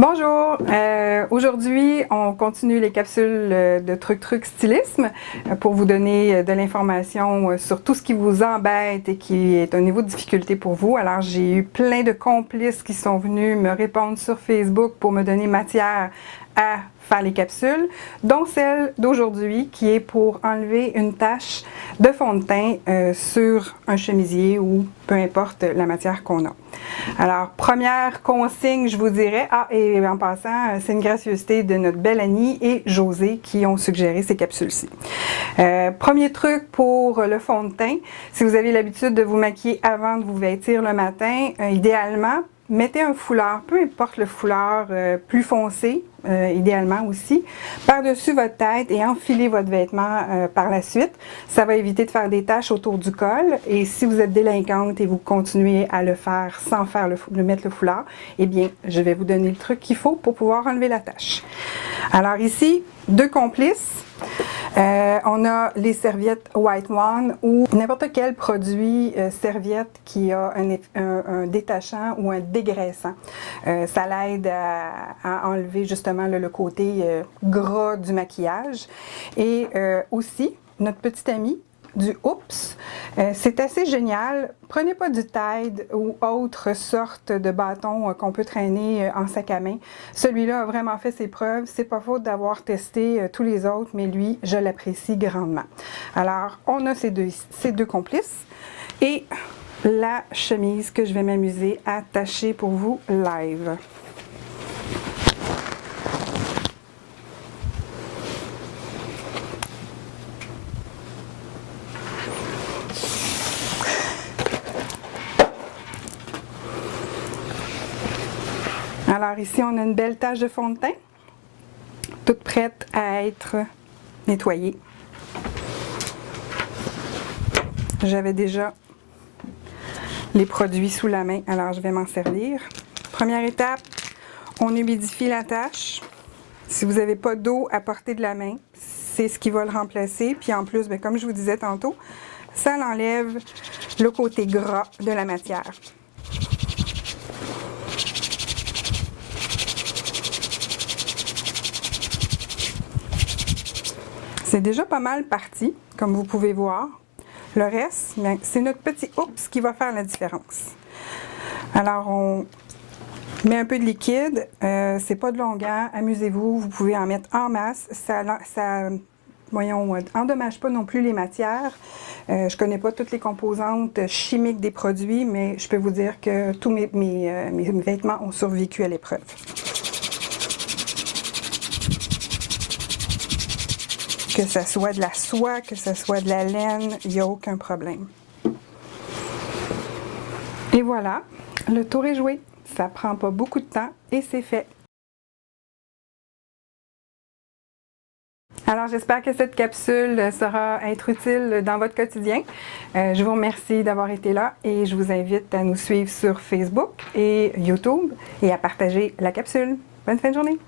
Bonjour! Aujourd'hui, on continue les capsules de Truc Stylisme pour vous donner de l'information sur tout ce qui vous embête et qui est un niveau de difficulté pour vous. Alors, j'ai eu plein de complices qui sont venus me répondre sur Facebook pour me donner matière à faire les capsules, dont celle d'aujourd'hui qui est pour enlever une tache de fond de teint sur un chemisier ou peu importe la matière qu'on a. Alors, première consigne, je vous dirais, et en passant, c'est une gracieuseté de notre belle Annie et José qui ont suggéré ces capsules-ci. Premier truc pour le fond de teint, si vous avez l'habitude de vous maquiller avant de vous vêtir le matin, idéalement, mettez un foulard, peu importe le foulard, plus foncé, idéalement aussi, par-dessus votre tête et enfilez votre vêtement par la suite. Ça va éviter de faire des taches autour du col. Et si vous êtes délinquante et vous continuez à le faire sans mettre le foulard, eh bien, je vais vous donner le truc qu'il faut pour pouvoir enlever la tache. Alors ici, deux complices. On a les serviettes White One ou n'importe quel produit serviette qui a un détachant ou un dégraissant. Ça l'aide à enlever justement le côté gras du maquillage. Et aussi, notre petite amie du Oops, c'est assez génial. Prenez pas du Tide ou autre sorte de bâton qu'on peut traîner en sac à main. Celui-là a vraiment fait ses preuves. C'est pas faute d'avoir testé tous les autres, mais lui, je l'apprécie grandement. Alors, on a ces deux complices et la chemise que je vais m'amuser à tacher pour vous live. Alors ici, on a une belle tache de fond de teint, toute prête à être nettoyée. J'avais déjà les produits sous la main, alors je vais m'en servir. Première étape, on humidifie la tache. Si vous n'avez pas d'eau à portée de la main, c'est ce qui va le remplacer. Puis en plus, comme je vous disais tantôt, ça enlève le côté gras de la matière. C'est déjà pas mal parti, comme vous pouvez voir. Le reste, c'est notre petit Oops qui va faire la différence. Alors, on met un peu de liquide. C'est pas de longueur. Amusez-vous. Vous pouvez en mettre en masse. Ça endommage pas non plus les matières. Je connais pas toutes les composantes chimiques des produits, mais je peux vous dire que tous mes vêtements ont survécu à l'épreuve. Que ce soit de la soie, que ce soit de la laine, il n'y a aucun problème. Et voilà, le tour est joué. Ça prend pas beaucoup de temps et c'est fait. Alors, j'espère que cette capsule sera utile dans votre quotidien. Je vous remercie d'avoir été là et je vous invite à nous suivre sur Facebook et YouTube et à partager la capsule. Bonne fin de journée!